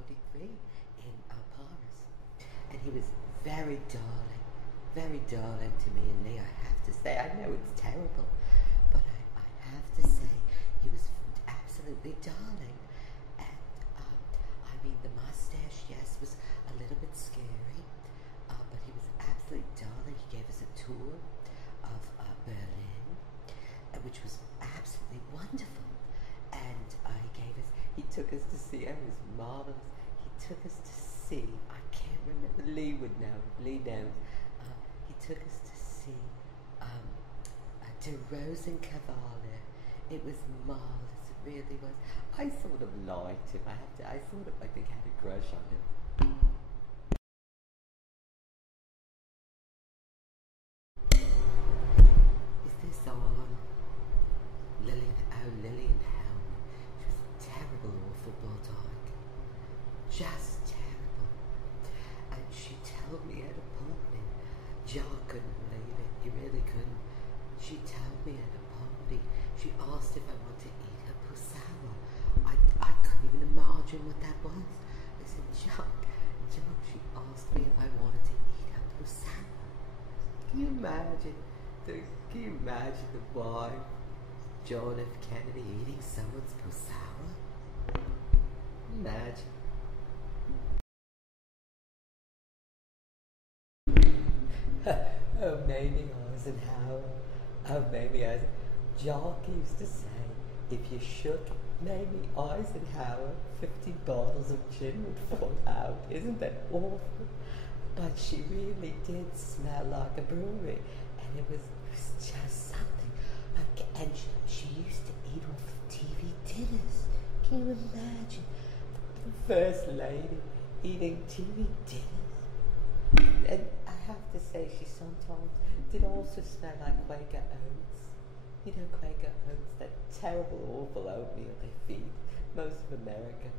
1943 in Paris. And he was very darling to me and Lee, I have to say. I know it's terrible, but I have to say he was absolutely darling. And I mean, the mustache, yes, was a little bit scary, but he was absolutely darling. He gave us a tour of Berlin, which was absolutely wonderful. And he took us to see, it was marvelous. He took us to see, I can't remember, Lee would know, Lee knows. He took us to see De Rosenkavalier. It was marvelous, it really was. I sort of liked him, I think had a crush on him. Is this on? Lillian Helm. She was a terrible, awful bulldog. Just terrible. And she told me at a party, John couldn't believe it, he really couldn't. She told me at a party, she asked if I wanted to eat her poussour. I couldn't even imagine what that was. I said, John, she asked me if I wanted to eat her poussour. Can you imagine the wife, John F. Kennedy, eating someone's poussour? Imagine. Oh, maybe Eisenhower. Oh, maybe Eisenhower. Jock used to say, if you shook maybe Eisenhower, 50 bottles of gin would fall out. Isn't that awful? But she really did smell like a brewery, and it was just something. And she used to eat off TV dinners. Can you imagine the First Lady eating TV dinners? And I have to say, she sometimes did also smell like Quaker Oats. You know, Quaker Oats, that terrible, awful oatmeal they feed most of America.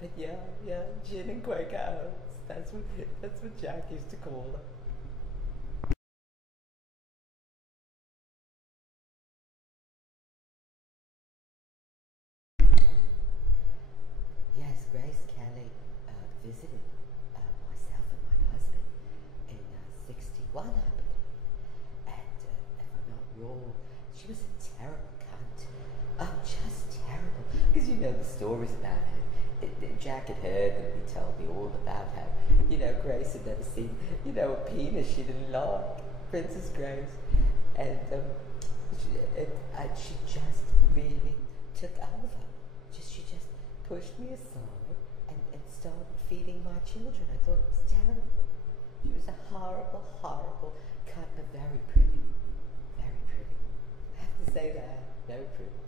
But yeah, gin and Quaker Oats. That's what Jack used to call her. Yes, Grace Kelly visited myself and my husband in 61, I believe. And if I'm not wrong, she was a terrible cunt. Just terrible. Because you know the stories about her. Jack had heard them. He told me all about how, Grace had never seen, a penis she didn't like. Princess Grace. And she just really took over. She just pushed me aside and started feeding my children. I thought it was terrible. She was a horrible, horrible cunt, but very pretty. Very pretty. I have to say that. Very pretty.